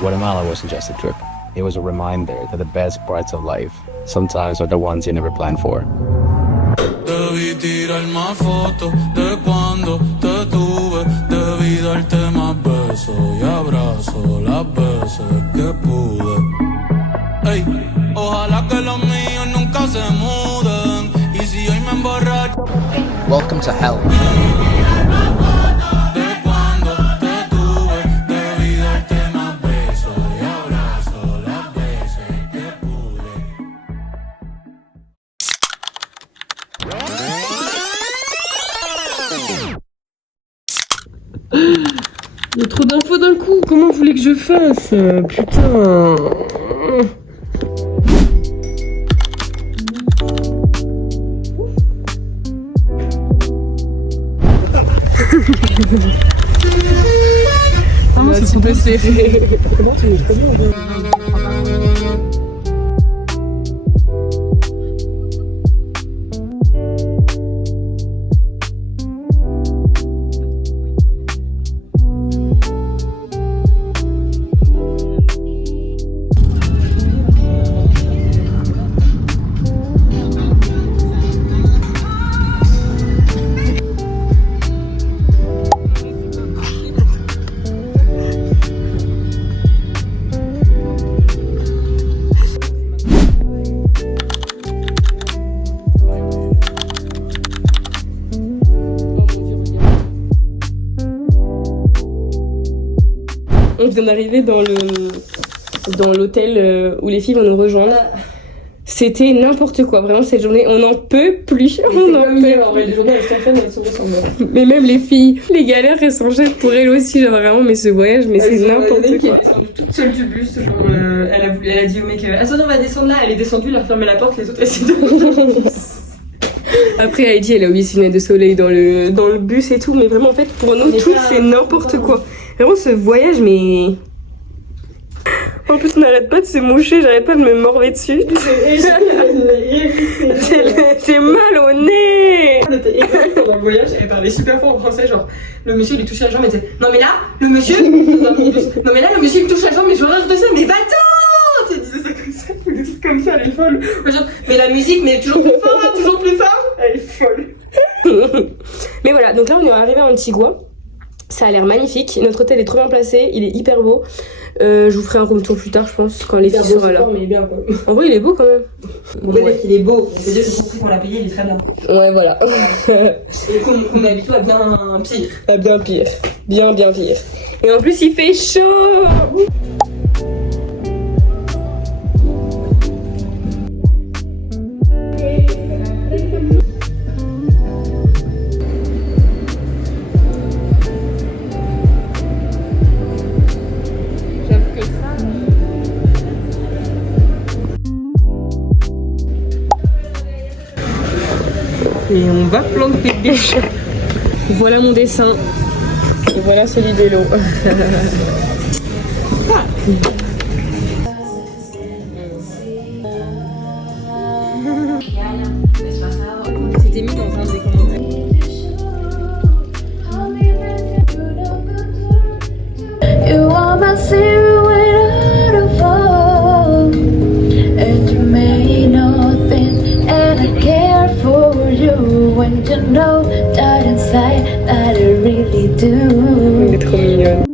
Guatemala wasn't just a trip. It was a reminder that the best parts of life sometimes are the ones you never planned for. Debí tirar más fotos de cuando te tuve. Debí darte más besos y abrazos las veces que pude. Ey, ojalá que los míos nunca se muden. Y si hoy me emborracho. Welcome to hell. Il y a trop d'infos d'un coup, comment vous voulez que je fasse? Putain. Ah, c'est trop passé. On vient d'arriver dans l'hôtel où les filles vont nous rejoindre. C'était n'importe quoi, vraiment cette journée, on n'en peut plus. On en peut plus. Les journées avec Stéphane, elles sont ressemblées. Mais même les filles, les galères, elles s'enchaînent pour elles aussi, genre vraiment, mais ce voyage, mais c'est n'importe quoi. Elle est descendue toute seule du bus, genre, elle a dit au mec, attends, on va descendre là, elle est descendue, elle a fermé la porte, les autres elles s'est Après, Heidi, elle a oublié ses lunettes de soleil dans le bus et tout, mais vraiment, en fait, pour nous toutes, c'est n'importe quoi. Vraiment, ce voyage, mais... En plus, on n'arrête pas de se moucher, j'arrête pas de me morver dessus. J'ai mal au nez. On était éclatés pendant le voyage, elle parlait super fort en français, genre, le monsieur il lui touchait la jambe, elle disait, non mais là, le monsieur, non mais là, le monsieur il me touche la jambe, mais je rage de ça, mais va-t'en! Elle disait ça comme ça, des trucs comme ça, elle est folle. Genre, mais la musique, mais toujours plus fort, toujours plus fort, elle est folle. Mais voilà, donc là, on est arrivé à Antigua. Ça a l'air magnifique, notre hôtel est trop bien placé, il est hyper beau. Je vous ferai un room tour plus tard, je pense, quand les filles seront là. Mais il est bien, quoi. En vrai, il est beau quand même. On peut dire qu'il est beau, on peut dire que le prix qu'on l'a payé, il est très bien. Ouais, voilà. Et qu'on est habitué à bien pire. À bien pire. Bien pire. Et en plus, il fait chaud. Et on va planter des champs. Voilà mon dessin. Et voilà celui d'Hello. C'était mis dans un des commentaires. You are my silhouette out of fall, and you may not think and I care for you when you know that inside that I really do. Elle est trop mignonne.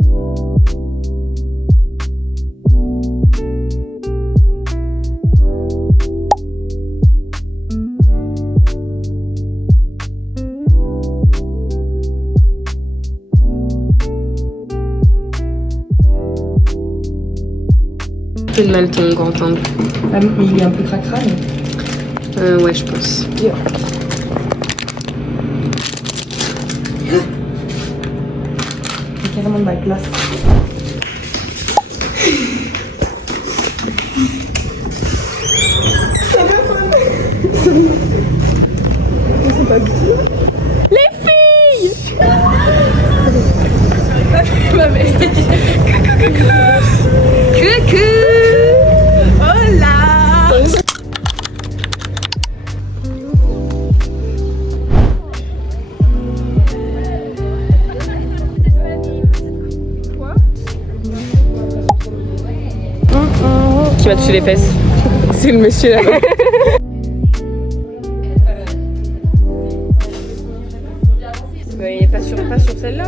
Un peu de mal ton grand angle. Ah, mais il est un peu cracra, mais... Ouais, je pense. Yeah. C'est carrément de ma glace. Les filles. Coucou. Hola. qui m'a touché les fesses. C'est le monsieur là. Mais pas sur celle-là.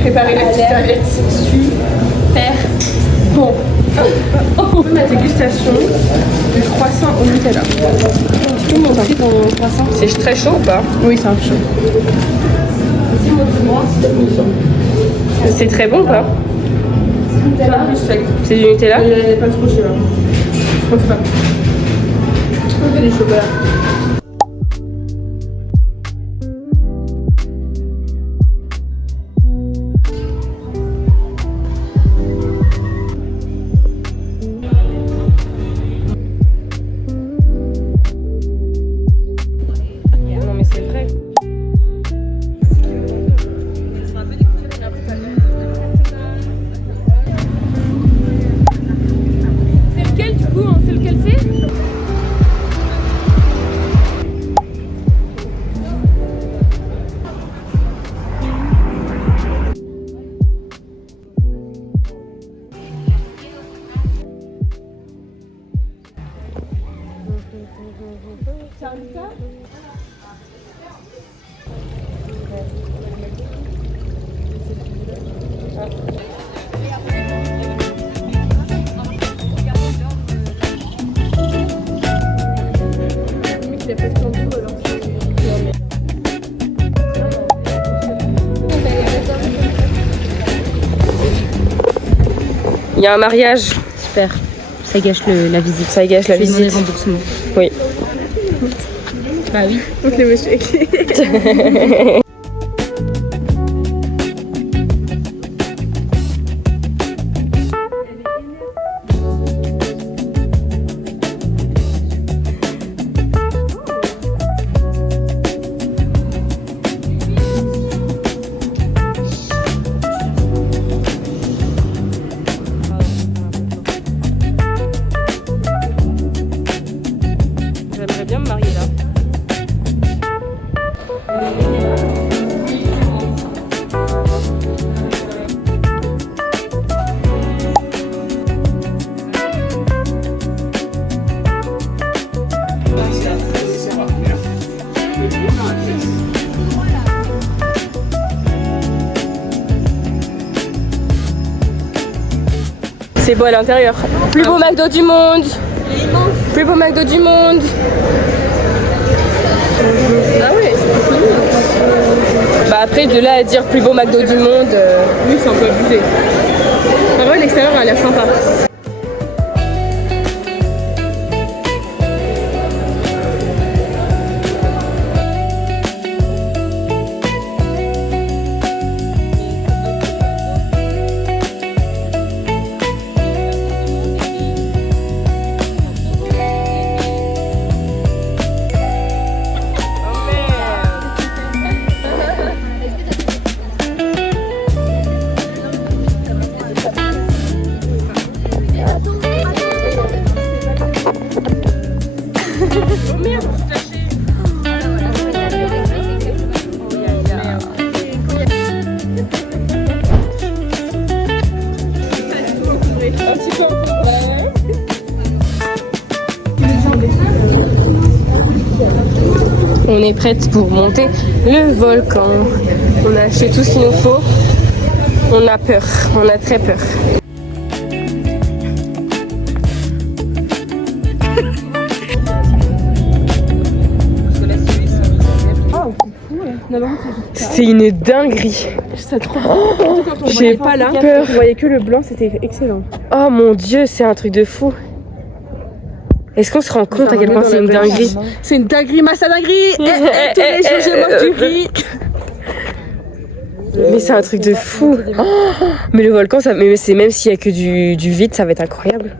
Préparer la petite serviette. Super bon. Ma dégustation du croissant au Nutella. Tu peux m'en parler ton croissant? C'est très chaud ou pas? Oui, c'est un chaud. C'est très bon ou pas? Nutella plus sec. C'est du Nutella? Il n'est pas trop chaud là. Je pense pas. Je fais du chocolat. Non mais c'est vrai. C'est lequel du coup? C'est lequel c'est? Il y a un mariage. Super. Ça gâche la visite. Ça gâche la visite. Remboursement. Oui. Bah oui. Donc les monsieur. J'aimerais bien me marier là. C'est beau à l'intérieur. Plus beau McDo du monde. Plus beau McDo du monde. Ah ouais, Bah après de là à dire plus beau McDo du monde. oui, c'est un peu abusé. En vrai, l'extérieur a l'air sympa. On est prête pour monter le volcan. On a acheté tout ce qu'il nous faut. On a peur, on a très peur. C'est une dinguerie. C'est trop. J'ai pas la peur. Vous voyez que le blanc, c'était excellent. Oh mon dieu, c'est un truc de fou. Est-ce qu'on se rend compte à quel point c'est une dinguerie? C'est une dinguerie, massa dinguerie. Tous les jours, je mange du riz. Mais c'est un truc de fou. Oh, mais le volcan, ça, mais c'est même s'il y a que du vide, ça va être incroyable.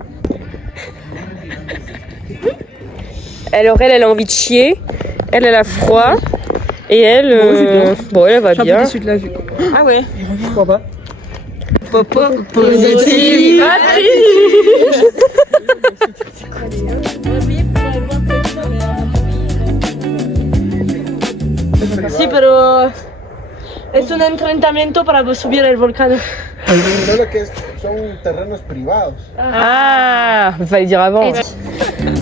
Alors elle a envie de chier. Elle a froid. Et elle, bon, elle va Je suis un peu bien. déçue de la vue. Ah ouais. Pourquoi pas? Positive. Sí, pero es un entrenamiento para subir el volcán. Solo que son terrenos privados. Ah, il fallait dire avant.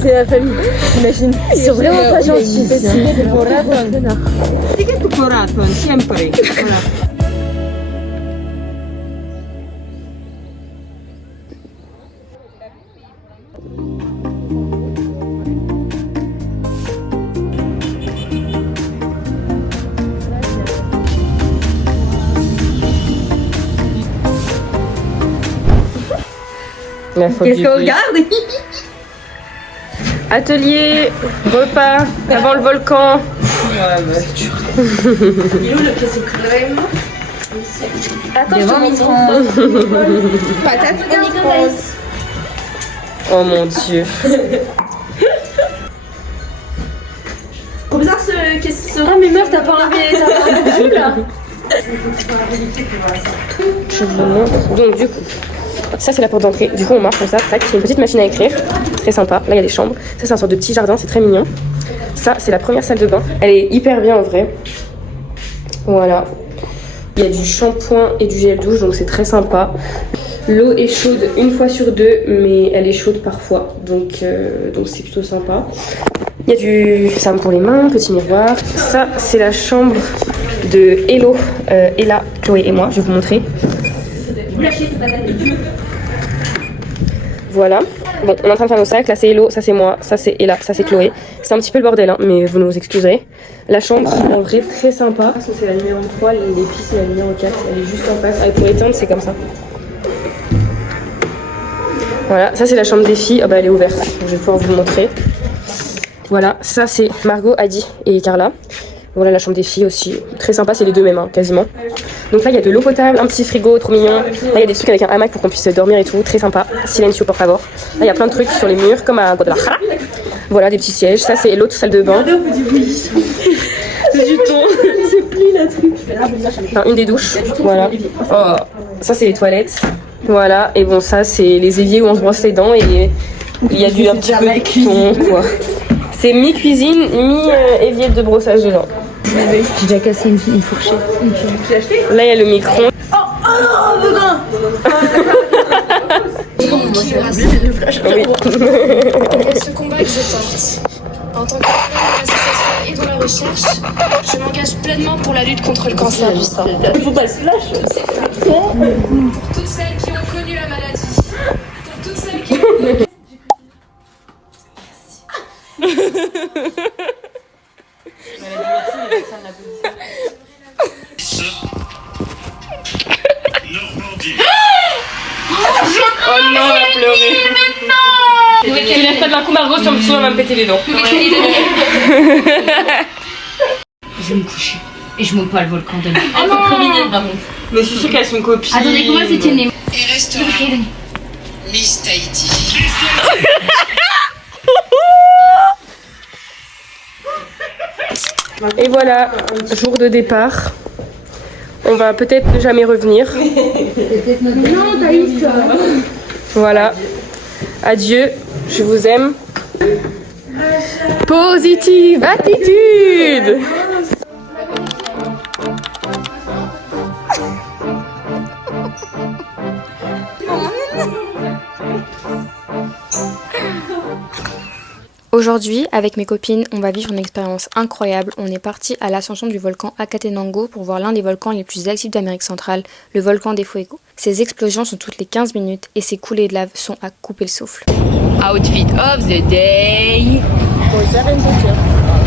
C'est la famille. Imagine. Ils sont vraiment pas gentils. Sigue tu corazón, siempre. Voilà. Qu'est-ce qu'on regarde? Atelier, repas, avant le volcan. Attends, je te montre. Patates roses. Oh mon dieu. Trop bizarre ce... Ah mais meuf, t'as pas enlevé là. Je vous montre. Donc du coup, ça c'est la porte d'entrée. Du coup on marche comme ça, tac. C'est une petite machine à écrire, très sympa. Là il y a des chambres. Ça c'est un sorte de petit jardin, c'est très mignon. Ça c'est la première salle de bain. Elle est hyper bien en vrai. Voilà. Il y a du shampoing et du gel douche, donc c'est très sympa. L'eau est chaude une fois sur deux, mais elle est chaude parfois, donc c'est plutôt sympa. Il y a du savon pour les mains, petit miroir. Ça, c'est la chambre de Hello, Ella, Chloé et moi. Je vais vous montrer. Voilà. Bon, on est en train de faire nos sacs. Là, c'est Hello, ça c'est moi, ça c'est Ella, ça c'est Chloé. C'est un petit peu le bordel, hein, mais vous nous excuserez. La chambre, en vrai, très sympa. C'est la numéro 3, les filles, c'est la numéro 4. Elle est juste en face. Ah, pour éteindre, c'est comme ça. Voilà, ça c'est la chambre des filles. Ah bah elle est ouverte, donc je vais pouvoir vous le montrer. Voilà, ça c'est Margot, Adi et Carla. Voilà la chambre des filles aussi, très sympa, c'est les deux mêmes hein, quasiment. Donc là il y a de l'eau potable, un petit frigo trop mignon. Là il y a des trucs avec un hamac pour qu'on puisse dormir et tout, très sympa. Silencio por favor. Là il y a plein de trucs sur les murs comme à Guadalajara. Voilà des petits sièges, ça c'est l'autre salle de bain. C'est du ton. C'est pli la truc. Enfin, une des douches, voilà. Oh, ça c'est les toilettes. Voilà, et bon ça c'est les éviers où on se brosse les dents et il y a un petit peu de thon quoi. C'est mi-cuisine, mi-évier de brossage de dents. J'ai déjà cassé une fourchette. Là il y a le micro. Oui. Ce combat que je porte, en tant que association et dans la recherche, je m'engage pleinement pour la lutte contre le cancer du sein. Il faut pas se lâcher. Pour toutes celles qui ont connu la maladie, pour toutes celles qui ont... Oh non, elle a pleuré. Tu lèves pas d'un coup Margot, sur le dessous, elle va me péter les dents. Je vais me coucher. Et je monte pas le volcan demain. Ah non, trop mignonne par contre. Mais je suis sûre qu'elles sont copines. Attendez, comment c'était né? Et restera Miss Tahiti. Et voilà, jour de départ. On va peut-être ne jamais revenir. Non, Thaïs. Voilà. Adieu, je vous aime. Positive attitude. Aujourd'hui, avec mes copines, on va vivre une expérience incroyable. On est parti à l'ascension du volcan Acatenango pour voir l'un des volcans les plus actifs d'Amérique centrale, le volcan des Fuego. Ces explosions sont toutes les 15 minutes et ces coulées de lave sont à couper le souffle. Outfit of the day.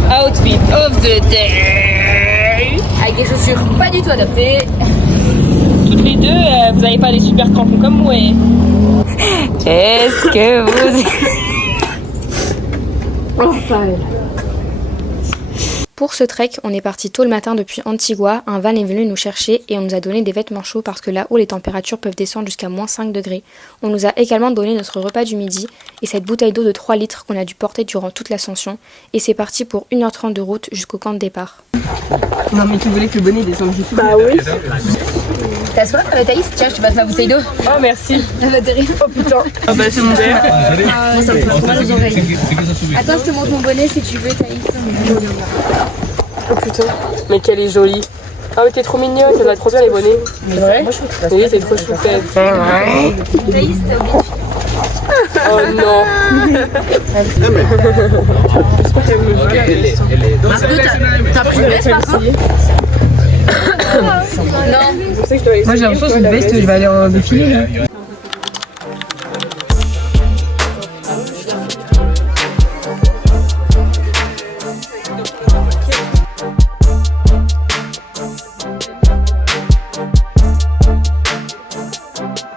Outfit of the day. Avec des chaussures pas du tout adaptées. Toutes les deux, vous n'avez pas des super crampons comme moi. Est-ce que vous... Pour ce trek, on est parti tôt le matin depuis Antigua, un van est venu nous chercher et on nous a donné des vêtements chauds parce que là-haut les températures peuvent descendre jusqu'à moins 5 degrés. On nous a également donné notre repas du midi et cette bouteille d'eau de 3 litres qu'on a dû porter durant toute l'ascension et c'est parti pour 1h30 de route jusqu'au camp de départ. Non mais tu voulais que le bonnet descende juste. Bah oui. T'as soif, Thaïs? Tiens, je te passe ma bouteille d'eau. Oh merci. Elle va terrible. Oh putain. Ah bah c'est mon verre. Ah, ça me fait trop mal aux oreilles. Attends, je te montre mon bonnet si tu veux, Thaïs. Oh putain. Mais qu'elle est jolie. Ah mais t'es trop mignonne, ça va trop bien les bonnets. C'est vrai? Oui, c'est trop chouette. Thaïs, t'as oublié. Oh non. T'as pris une veste par contre? Non. Moi j'ai l'impression que cette veste, je vais aller en défilé là.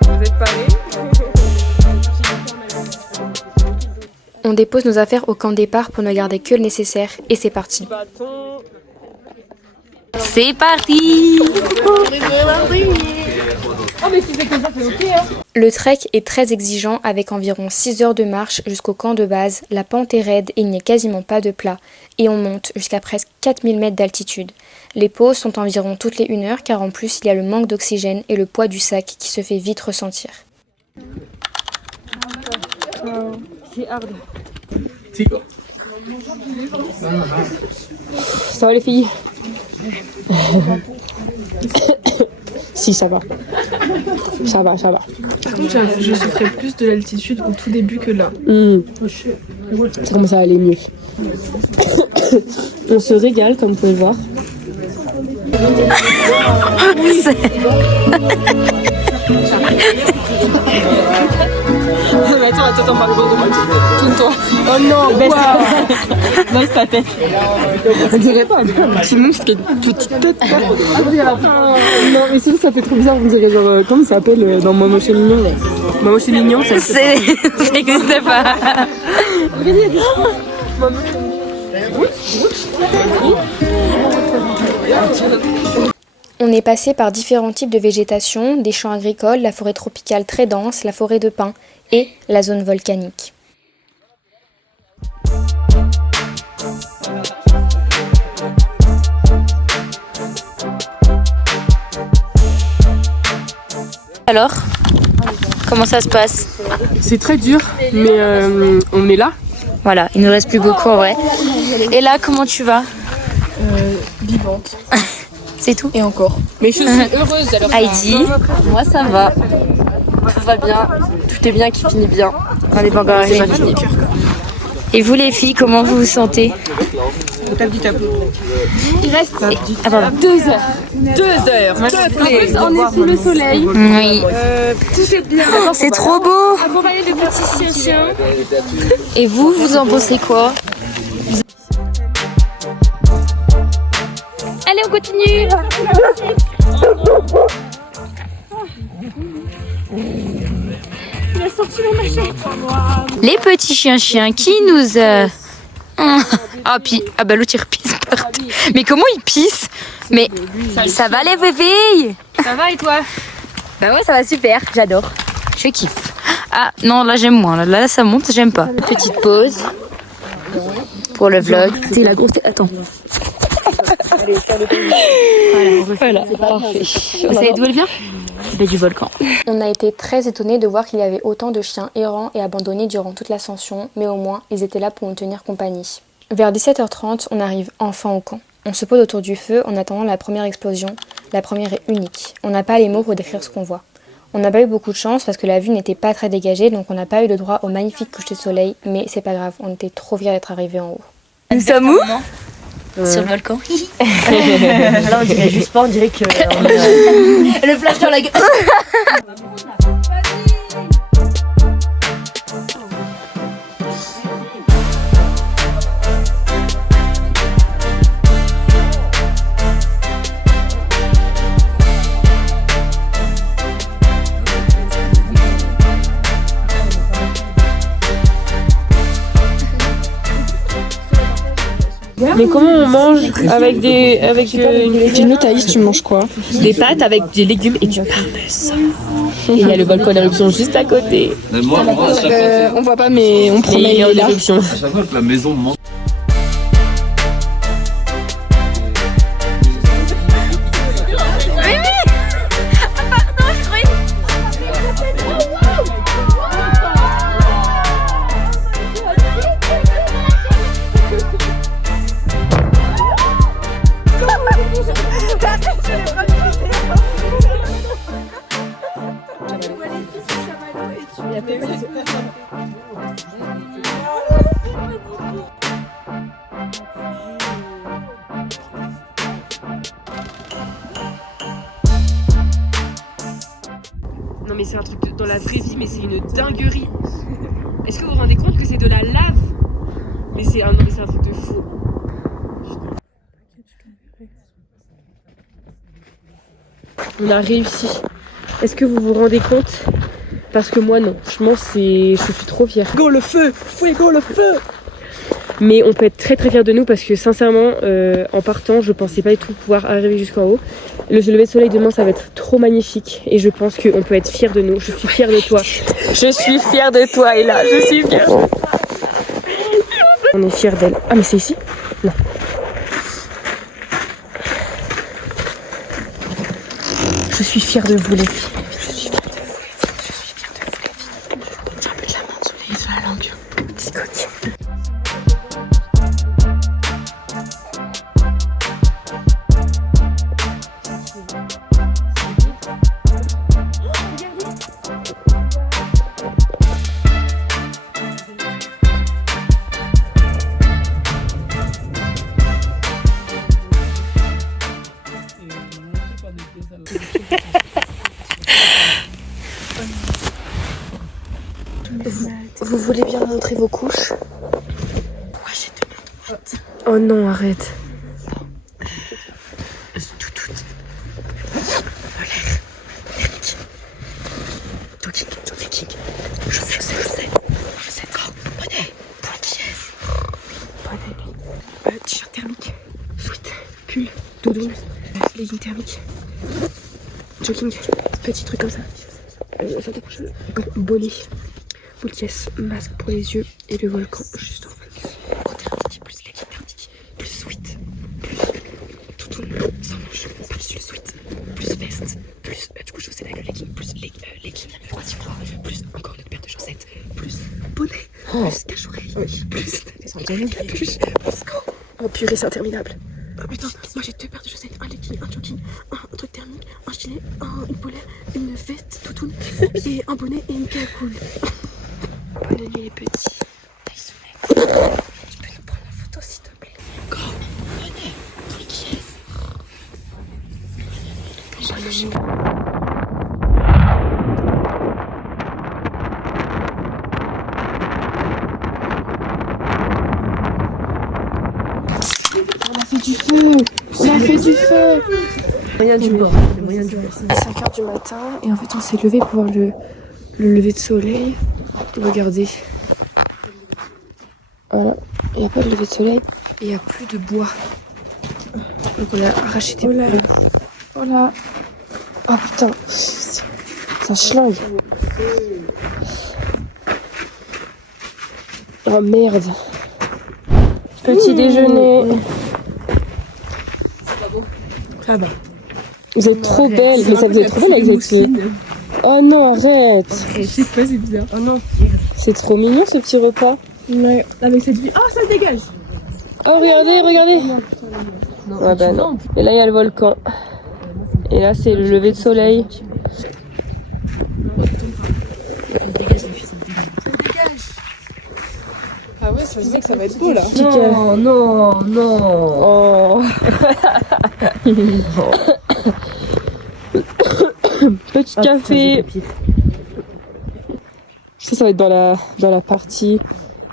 Vous êtes parés? On dépose nos affaires au camp de départ pour ne garder que le nécessaire et c'est parti. C'est parti. Le trek est très exigeant avec environ 6 heures de marche jusqu'au camp de base, la pente est raide et il n'y a quasiment pas de plat et on monte jusqu'à presque 4000 mètres d'altitude. Les pauses sont environ toutes les 1 heure car en plus il y a le manque d'oxygène et le poids du sac qui se fait vite ressentir. C'est hard. Ça va les filles? Si ça va. Ça va. Par contre, je souffrais plus de l'altitude au tout début que là. Ça commence à aller mieux. On se régale comme vous pouvez le voir. Tourne-toi. Oh non, baisse ta tête. On dirait pas. C'est même parce qu'il y a une petite tête. Non, mais sinon ça fait trop bizarre. On dirait genre, comment ça s'appelle dans Maman chez Mignon là. Maman chez Mignon, ça Ça n'existe pas. On est passé par différents types de végétation, des champs agricoles, la forêt tropicale très dense, la forêt de pins et la zone volcanique. Alors, comment ça se passe? C'est très dur, mais on est là. Voilà, il nous reste plus beaucoup en vrai. Et là, comment tu vas? Vivante. C'est tout? Et encore. Mais je suis heureuse alors. Heidi? Moi, ça va. Tout va bien. Tout est bien qui finit bien. On n'est pas encore arrivé. Et vous les filles, comment vous vous sentez? Il reste 2 heures. 2 heures. en plus, on est sous le soleil. Oui. Tout fait bien. C'est trop beau. Accompagné de petits chiens. Et vous, vous en pensez quoi? Allez, on continue. Il a sorti la machette. Les petits chiens qui nous... Ah bah l'autre il repisse partout. Mais comment il pisse? Mais ça va les bébés? Ça va et toi? Bah ouais, ça va super, j'adore. Je kiffe. Ah non, là j'aime moins, là ça monte, j'aime pas. Petite pause pour le vlog. C'est la grosse... Attends. Voilà, parfait. Vous savez d'où elle vient? Du volcan. On a été très étonnés de voir qu'il y avait autant de chiens errants et abandonnés durant toute l'ascension, mais au moins ils étaient là pour nous tenir compagnie. Vers 17h30, on arrive enfin au camp. On se pose autour du feu en attendant la première explosion. La première est unique. On n'a pas les mots pour décrire ce qu'on voit. On n'a pas eu beaucoup de chance parce que la vue n'était pas très dégagée, donc on n'a pas eu le droit au magnifique coucher de soleil, mais c'est pas grave, on était trop fiers d'être arrivés en haut. Nous sommes où? Sur le volcan. Là on dirait juste pas, on dirait que... Le flash dans la gueule. Mais comment on mange avec des Dis-nous Thaïs, tu manges quoi? des pâtes avec des légumes et du parmesan. Et il y a le volcan d'éruption juste à côté. On voit pas mais on promet il est en là. éruption. À chaque fois que la maison me manque. Non mais c'est un truc dans la vraie vie, mais c'est une dinguerie. Est-ce que vous vous rendez compte que c'est de la lave? Mais c'est un truc de fou. On a réussi. Est-ce que vous vous rendez compte? Parce que moi non. Franchement, je suis trop fière. Go le feu! Fuego le feu! Mais on peut être très très fiers de nous parce que sincèrement, en partant, je pensais pas du tout pouvoir arriver jusqu'en haut. Le lever de soleil demain, ça va être trop magnifique et je pense qu'on peut être fiers de nous. Je suis fière de toi. Je suis fière de toi, Ella. Je suis fière. On est fiers d'elle. Ah mais c'est ici? Non. Je suis fière de vous les filles. Je suis fière de vous les filles. Je suis fière de vous les filles. Tiens, mets la main sur la langue. Psychotique. Vous voulez bien montrer vos couches? Pourquoi j'ai deux mains droites? Oh non, arrête. Tout. Volaire. Thermique. Jogging. Je sais. Corps. Bonnet. Pointilleuse. Bonnet. T-shirt thermique. Sweat. Pull. Doudoune. Legging thermique. Jogging. Petit truc comme ça. Bonnet. Full caisse, masque pour les yeux et le volcan juste en face. Thermique, plus legging thermique, plus sweat, plus toutoune sans manche, plus le sweat, plus veste, plus du coup chaussettes avec le legging, plus legging anti-froid, plus encore une autre paire de chaussettes, plus bonnet, plus cache-oreille, plus capuche, plus gants. Oh purée, c'est interminable. Oh putain, moi j'ai deux paires de chaussettes, un legging, un jogging, un truc thermique, un gilet, une polaire, une veste toutoune et un bonnet et une cagoule. Bonne nuit les petits. Tu peux nous prendre en photo s'il te plaît? Encore. Bonnet. On a fait du feu! Moyen du bord. Il est 5h du matin et en fait on s'est levé pour voir le lever de soleil. Regardez. Voilà, il n'y a pas de lever de soleil et il n'y a plus de bois. Donc on a arraché des bois. Voilà. Oh putain, ça schlingue. Oh merde. Petit déjeuner. Ça va. Vous êtes trop belle, mais ça vous est trop belle avec cette fille. Oh non, arrête. Je sais pas, c'est bizarre. Oh non. C'est trop mignon ce petit repas. Ouais, avec cette vie. Oh, ça dégage. Oh, regardez. Ah bah non. Et là, il y a le volcan. Et là, c'est le lever de soleil. Ah ouais, ça veut dire que ça va être beau là. Non. Oh. Petit café. Ça va être dans la partie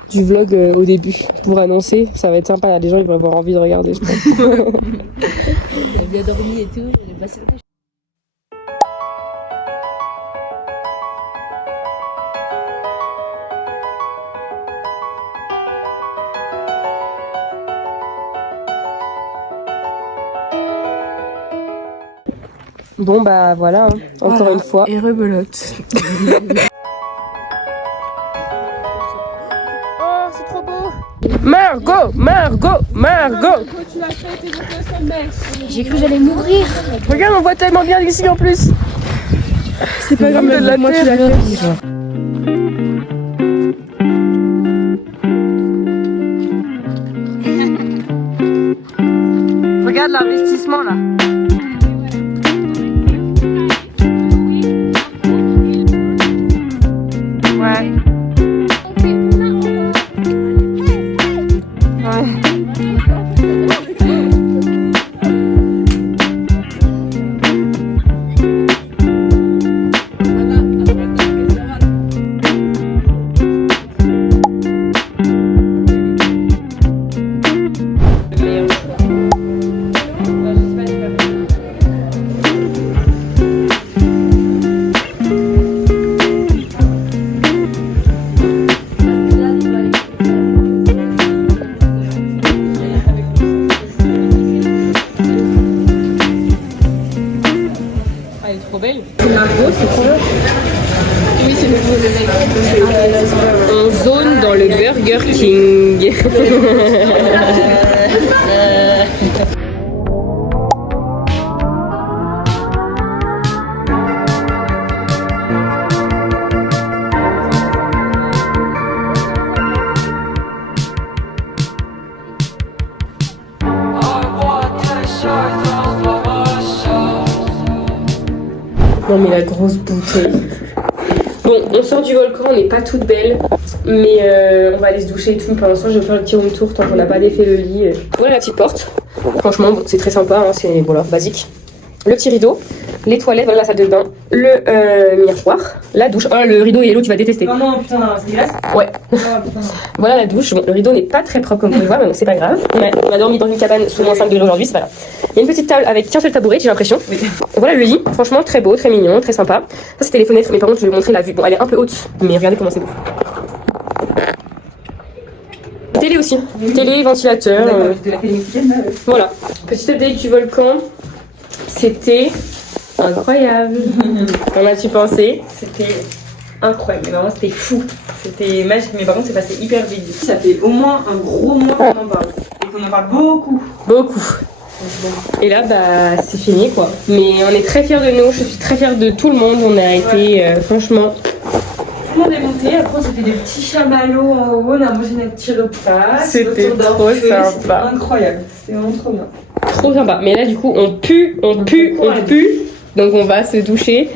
du vlog au début pour annoncer. Ça va être sympa. Les gens ils vont avoir envie de regarder, je pense. Elle a bien dormi et tout. Elle est passée. Bon bah voilà, hein. Encore une fois. Et rebelote. Oh, c'est trop beau. Margot, Margot, Margot. J'ai cru que j'allais mourir. Regarde, on voit tellement bien d'ici en plus. C'est pas grave, de la moi tu l'as fait. Regarde l'investissement là. Ouais. On zone dans le Burger King. Non mais la grosse bouteille. Bon, on sort du volcan, on n'est pas toutes belles, mais on va aller se doucher et tout. Pour l'instant, je vais faire le petit room tour tant qu'on n'a pas défait le lit. Voilà la petite porte. Franchement, bon, c'est très sympa, hein, c'est voilà, basique. Le petit rideau, les toilettes, voilà la salle de bain, le miroir, la douche. Oh, le rideau yellow, tu vas détester. Non, non, putain, c'est dégueulasse. Ouais. Voilà la douche. Bon, le rideau n'est pas très propre comme vous pouvez voir, mais bon, c'est pas grave. On a dormi dans une cabane sous moins 5 degrés aujourd'hui, c'est pas grave. Il y a une petite table avec qu'un seul tabouret, j'ai l'impression. Oui. Voilà le lit, franchement très beau, très mignon, très sympa. Ça c'était les fenêtres, mais par contre je vais vous montrer la vue. Bon, elle est un peu haute, mais regardez comment c'est beau. Télé aussi, télé, ventilateur. Voilà. Petit update du volcan, c'était incroyable. Qu'en as-tu pensé? C'était incroyable, mais vraiment c'était fou. C'était magique, mais par contre c'est passé hyper vite. Ça fait au moins un gros mois qu'on en parle. Et qu'on en parle beaucoup. Beaucoup. Et là, bah, c'est fini quoi. Mais on est très fiers de nous, je suis très fière de tout le monde. On a été, franchement. Tout le monde est monté, après on s'est fait des petits chamallows en haut, on a mangé notre petit repas. C'était trop sympa. C'était incroyable, c'était vraiment trop bien. Trop sympa. Mais là, du coup, on pue. Donc, on va se doucher.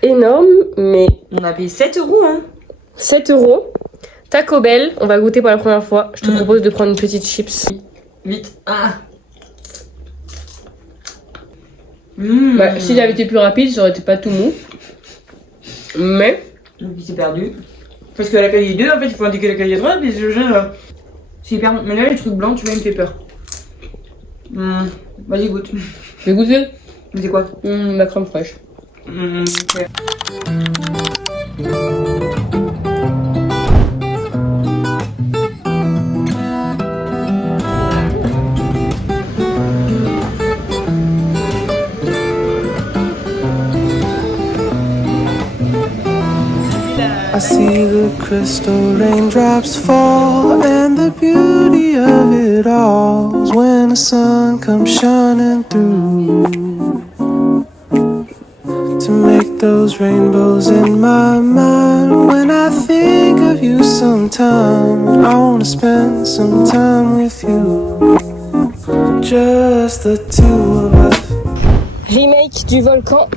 Énorme, mais on a payé 7 €, hein. 7 €. Taco Bell, on va goûter pour la première fois. Je te propose de prendre une petite chips. Vite. Ah. Bah, si j'avais été plus rapide, ça aurait été pas tout mou. Mais. Donc il s'est perdu. Parce que la cahier 2, en fait, il faut indiquer la cahier 3, puis c'est hyper bon. Mais là, les trucs blancs, tu vois, il me fait peur. Vas-y, goûte. Je vais goûter. Mais c'est quoi? La crème fraîche. Okay. I see the crystal raindrops fall, and the beauty of it all is when the sun comes shining through to make those rainbows in my mind. When I think of you sometime, I wanna spend some time with you, just the two of us. Remake du volcan.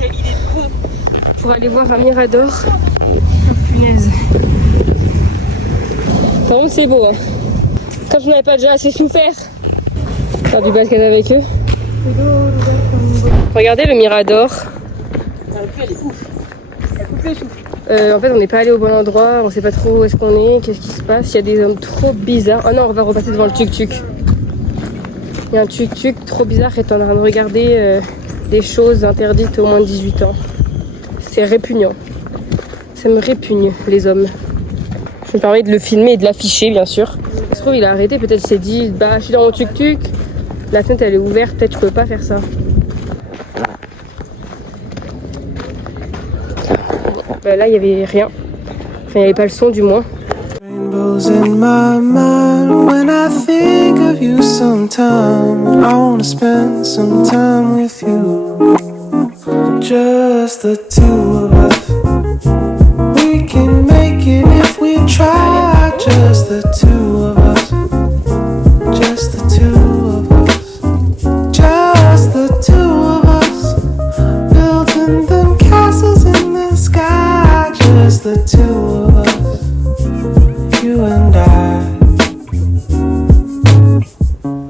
Quelle idée de con. Pour aller voir un mirador. Punaise. Par contre c'est beau hein. Quand je n'avais pas déjà assez souffert faire du basket avec eux. Regardez le mirador. Elle est ouf. Elle coupe le souffle. En fait, on n'est pas allé au bon endroit, on sait pas trop où est-ce qu'on est, qu'est-ce qui se passe. Il y a des hommes trop bizarres. Oh non, on va repasser devant le tuk-tuk. Il y a un tuk-tuk trop bizarre qui est en train de regarder des choses interdites aux moins de 18 ans. C'est répugnant. Ça me répugne, les hommes. Je me permets de le filmer et de l'afficher, bien sûr. Ça se trouve, il a arrêté, peut-être il s'est dit, bah, je suis dans mon tuk-tuk. La fenêtre, elle est ouverte, peut-être je peux pas faire ça. Bah, là, il y avait rien. Enfin, il n'y avait pas le son, du moins. Rainbows in my mind when I think of you sometime. I wanna spend some time with you. Just the two of us. We can make it if we try. Just the two of us. Just the two of us. Just the two of us. Building them castles in the sky. Just the two of us. You and I.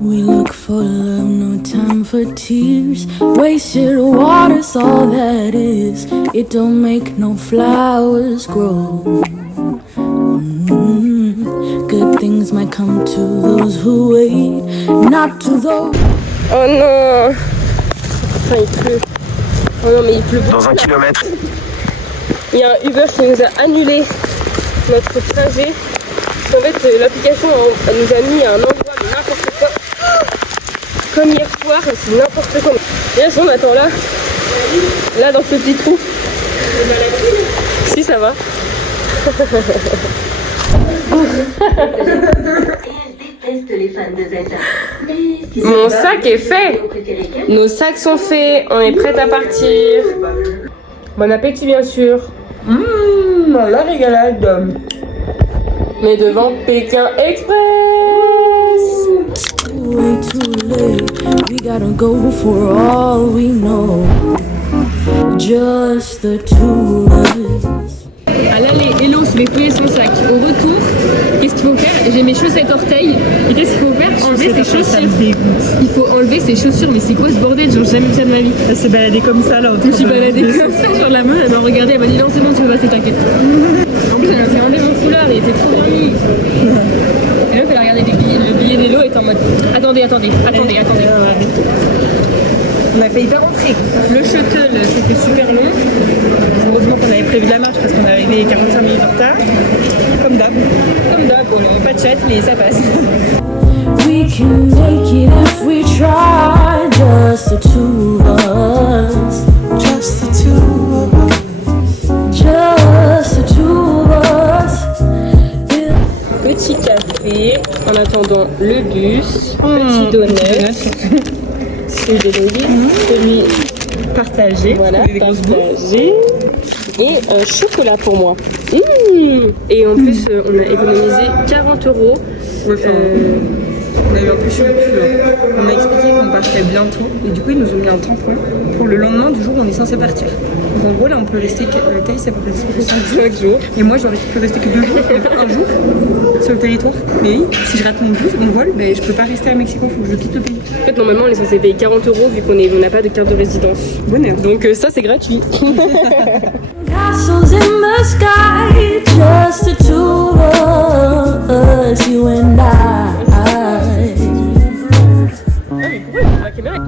We look for love, no time for tears. Wasted water's all that is. It don't make no flowers grow. Good things might come to those who wait, not to those. Oh non! Putain, il pleut. Oh non, mais il pleut beaucoup. Dans 1 kilomètre. Il y a un Uber qui nous a annulé notre trajet. En fait, l'application nous a mis à un endroit de n'importe quoi. Comme hier soir, c'est n'importe quoi. Et là, on attend là. Là, dans ce petit trou. Si, ça va. Mon sac est fait. Nos sacs sont faits. On est prêts à partir. Bon appétit, bien sûr. La régalade. Mais devant Pékin Express. Way too late. We gotta go for all we know. Just the two of us. À l'aller, Hello se fait fouiller son sac. Au retour, qu'est-ce qu'il faut faire? J'ai mes chaussettes orteils. Et qu'est-ce qu'il faut faire? Enlever ses chaussures. Il faut enlever ses chaussures. Mais c'est quoi ce bordel? J'ai jamais vu ça de ma vie. Elle s'est baladée comme ça là. Je me suis baladée comme ça sur la main. Elle m'a regardé, elle m'a dit non, c'est bon, tu peux passer, t'inquiète. En plus, elle m'a fait enlever mon foulard. Il était trop bien mis. Et là, elle a regardé le billet d'Hello et est en mode attendez. On a failli pas rentrer. Le shuttle, c'était super long. Heureusement qu'on avait prévu la marche parce qu'on est arrivé 45 minutes en retard. Comme d'hab, voilà, pas de chat mais ça passe. We can make it if we try. Just the two of us. Just the two of us. Just the two of us. Petit café en attendant le bus. Petit donut. Celui partagé. Voilà, partagé. Et un chocolat pour moi. Et en plus, on a économisé 40 €. On a eu un peu chaud. On a expliqué qu'on partait bientôt. Et du coup, ils nous ont mis un tampon pour le lendemain du jour où on est censé partir. Donc en gros, là, on peut rester. Thaïs, ça peut rester 5 jours. Et moi, je peux rester que 2 jours, un jour sur le territoire. Mais oui, si je rate mon vol, ben, je peux pas rester à Mexico, il faut que je quitte le pays. En fait, normalement, on est censé payer 40 € vu qu'on n'a pas de carte de résidence. Bonheur. Donc ça, c'est gratuit. Castles in the sky, just the two of us, you and I. La caméra.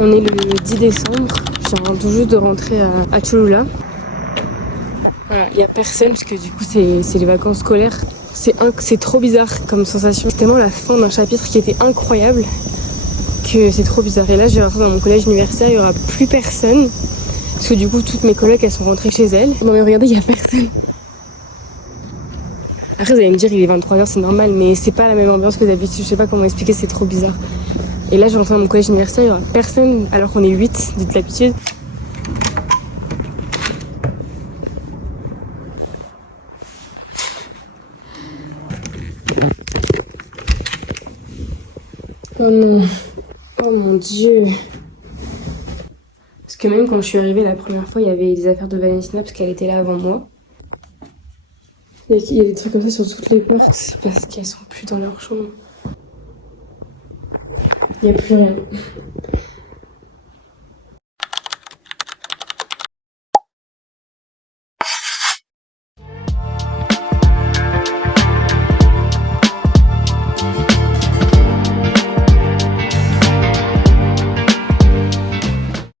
On est le 10 décembre, je viens tout juste de rentrer à Cholula. Voilà, il n'y a personne parce que du coup c'est les vacances scolaires. C'est trop bizarre comme sensation. C'est tellement la fin d'un chapitre qui était incroyable que c'est trop bizarre. Et là je vais rentrer dans mon collège universitaire, il n'y aura plus personne. Parce que du coup toutes mes colocs elles sont rentrées chez elles. Non mais regardez, il n'y a personne. Après vous allez me dire il est 23h, c'est normal, mais c'est pas la même ambiance que d'habitude. Je sais pas comment expliquer, c'est trop bizarre. Et là je vais rentrer dans mon collège universitaire, il n'y aura personne alors qu'on est 8 de l'habitude. Oh non, oh mon dieu. Parce que même quand je suis arrivée la première fois, il y avait des affaires de Valentina parce qu'elle était là avant moi. Il y a des trucs comme ça sur toutes les portes parce qu'elles sont plus dans leur chambre. Il n'y a plus rien.